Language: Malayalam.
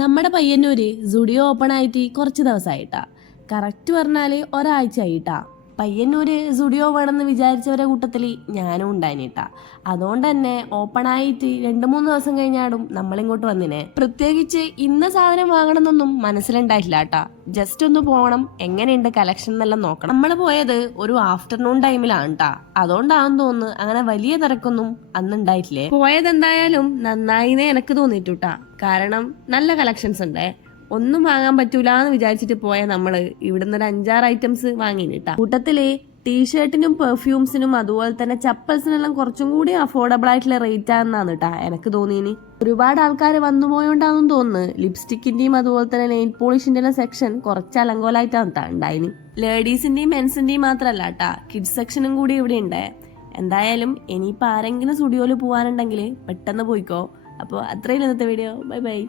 നമ്മുടെ പയ്യന്നൂര് സ്റ്റുഡിയോ ഓപ്പൺ ആയിട്ട് കുറച്ച് ദിവസമായിട്ടാ. കറക്റ്റ് പറഞ്ഞാല് ഒരാഴ്ച ആയിട്ടാ. പയ്യന്നൂര് സ്റ്റുഡിയോ വേണമെന്ന് വിചാരിച്ചവരെ കൂട്ടത്തിൽ ഞാനും ഉണ്ടായിട്ടാ. അതുകൊണ്ട് തന്നെ ഓപ്പൺ ആയിട്ട് 2-3 ദിവസം കഴിഞ്ഞാടും നമ്മളിങ്ങോട്ട് വന്നിനെ. പ്രത്യേകിച്ച് ഇന്ന സാധനം വാങ്ങണമെന്നൊന്നും മനസ്സിലുണ്ടായിട്ടില്ല കേട്ടാ. ജസ്റ്റ് ഒന്ന് പോകണം, എങ്ങനെയുണ്ട് കളക്ഷൻ എന്നെല്ലാം നോക്കണം. നമ്മൾ പോയത് ഒരു ആഫ്റ്റർനൂൺ ടൈമിലാണ് കേട്ടാ. അതുകൊണ്ടാണെന്ന് തോന്നുന്നു അങ്ങനെ വലിയ തിരക്കൊന്നും അന്നുണ്ടായിട്ടില്ലേ. പോയത് എന്തായാലും നന്നായിന്നേ എനിക്ക് തോന്നിയിട്ടുട്ടാ. കാരണം നല്ല കളക്ഷൻസ് ഉണ്ടേ. ഒന്നും വാങ്ങാൻ പറ്റൂല എന്ന് വിചാരിച്ചിട്ട് പോയ നമ്മള് ഇവിടുന്ന് ഒരു 5-6 ഐറ്റംസ് വാങ്ങിട്ടാ. കൂട്ടത്തില് ടീഷർട്ടിനും പെർഫ്യൂംസിനും അതുപോലെ തന്നെ ചപ്പൽസിനെല്ലാം കുറച്ചും കൂടി അഫോർഡബിൾ ആയിട്ടുള്ള റേറ്റ് ആണെന്നാണ് കേട്ടാ എനിക്ക് തോന്നിയിന്. ഒരുപാട് ആൾക്കാർ വന്നു പോയോണ്ടാണെന്ന് തോന്നുന്നു ലിപ്സ്റ്റിക്കിന്റെയും അതുപോലെ തന്നെ നെയിൽ പോളിഷിന്റെ എല്ലാം സെക്ഷൻ കുറച്ച് അലങ്കോലായിട്ടാണ് കേട്ടാ ഉണ്ടായിന്. ലേഡീസിന്റെയും മെൻസിന്റെയും മാത്രല്ല കേട്ടാ, കിഡ്സ് സെക്ഷനും കൂടി ഇവിടെ ഉണ്ട്. എന്തായാലും ഇനിയിപ്പോൾ ആരെങ്കിലും സ്റ്റുഡിയോയിൽ പോകാനുണ്ടെങ്കിൽ പെട്ടെന്ന് പോയിക്കോ. അപ്പോൾ അത്രയും ഇന്നത്തെ വീഡിയോ. Bye bye.